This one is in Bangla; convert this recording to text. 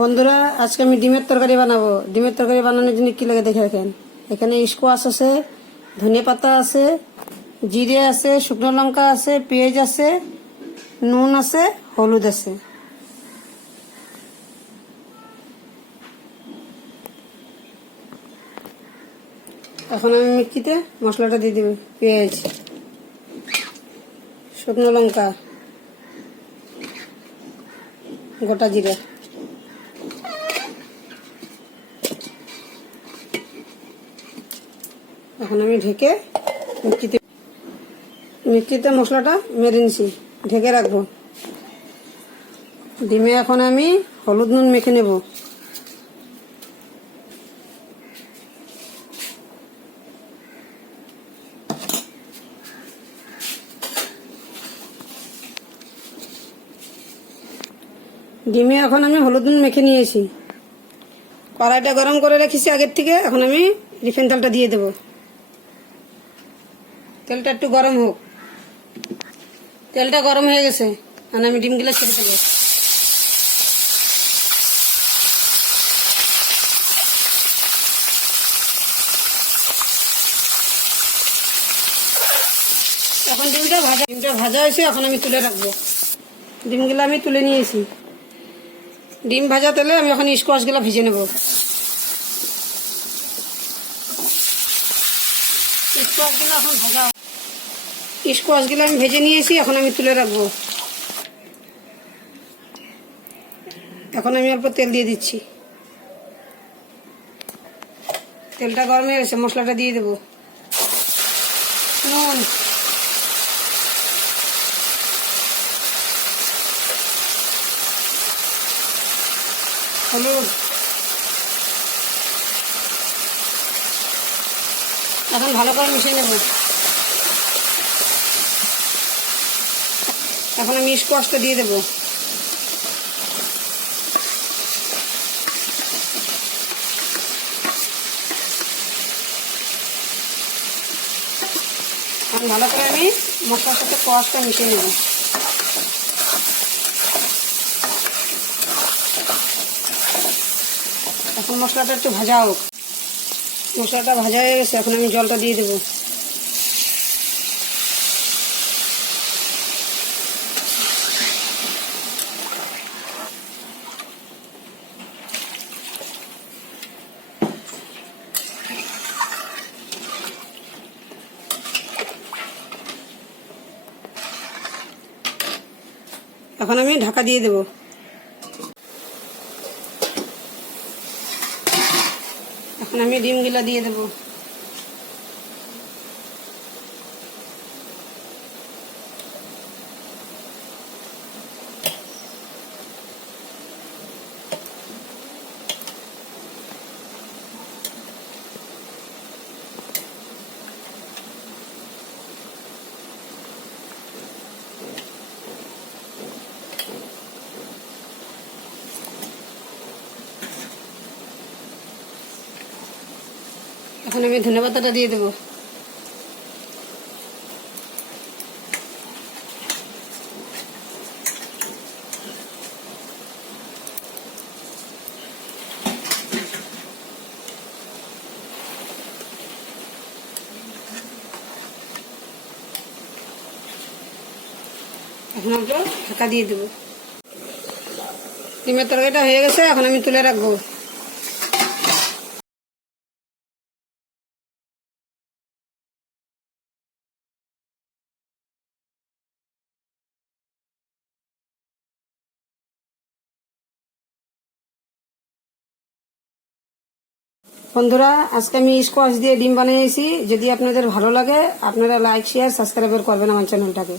বন্ধুরা, আজকে আমি ডিমের তরকারি বানাবো। ডিমের তরকারি বানানোর জন্য কি লাগে দেখে রাখেন। এখানে স্কোয়াশ আছে, ধনে পাতা আছে, জিরে আছে, শুকনো লঙ্কা আছে, পেঁয়াজ আছে, নুন আছে, হলুদ আছে। এখন আমি মিক্সিতে মশলাটা দিয়ে দেব। পেঁয়াজ, শুকনো লঙ্কা, গোটা জিরে। এখন আমি ঢেকে মিক্সিতে মশলাটা মেরে নিছি, ঢেকে রাখবো। ডিমে এখন আমি হলুদ নুন মেখে নেব। ডিমে এখন আমি হলুদ নুন মেখে নিয়েছি। কড়াইটা গরম করে রেখেছি আগের থেকে। এখন আমি রিফাইন তেলটা দিয়ে দেব। তেলটা একটু গরম হোক। তেলটা গরম হয়ে গেছে, এখন আমি ডিমগুলো ছেড়ে দেবো। এখন ডিমটা ভাজা হয়েছে, এখন আমি তুলে রাখবো। ডিমগুলো আমি তুলে নিয়েছি। ডিম ভাজা তেলে আমি এখন স্কোয়াশগুলো ভেজে নেব। স্কোয়াশগুলো এখন ভাজা, স্কোয়াশগুলো আমি ভেজে নিয়েছি, এখন আমি তুলে রাখবো। এখন আমি অল্প তেল দিয়ে দিচ্ছি। তেলটা গরম হয়ে গেছে, মশলাটা দিয়ে দেবো। নুন, হলুদ, এখন ভালো করে মিশিয়ে নেব। এখন আমি স্কোয়াশটা দিয়ে দেবো। এখন ভালো করে আমি মশলার সাথে স্কোয়াশটা মিশিয়ে নেব। এখন মশলাটা একটু ভাজা হোক। মশলাটা ভাজা হয়ে গেছে, এখন আমি জলটা দিয়ে দেবো। এখন আমি ঢাকা দিয়ে দেবো। এখন আমি ডিমগুলা দিয়ে দেবো। এখন আমি ধনেপাতাটা দিয়ে দেবো। এখন আমরা ঢাকা দিয়ে দেবো। ডিমের তরকারিটা হয়ে গেছে, এখন আমি তুলে রাখবো। বন্ধুরা, আজকে আমি স্কোয়াশ দিয়ে ডিম বানিয়েছি। যদি আপনাদের ভালো লাগে, আপনারা লাইক, শেয়ার, সাবস্ক্রাইব করবেন আমার চ্যানেলটাকে।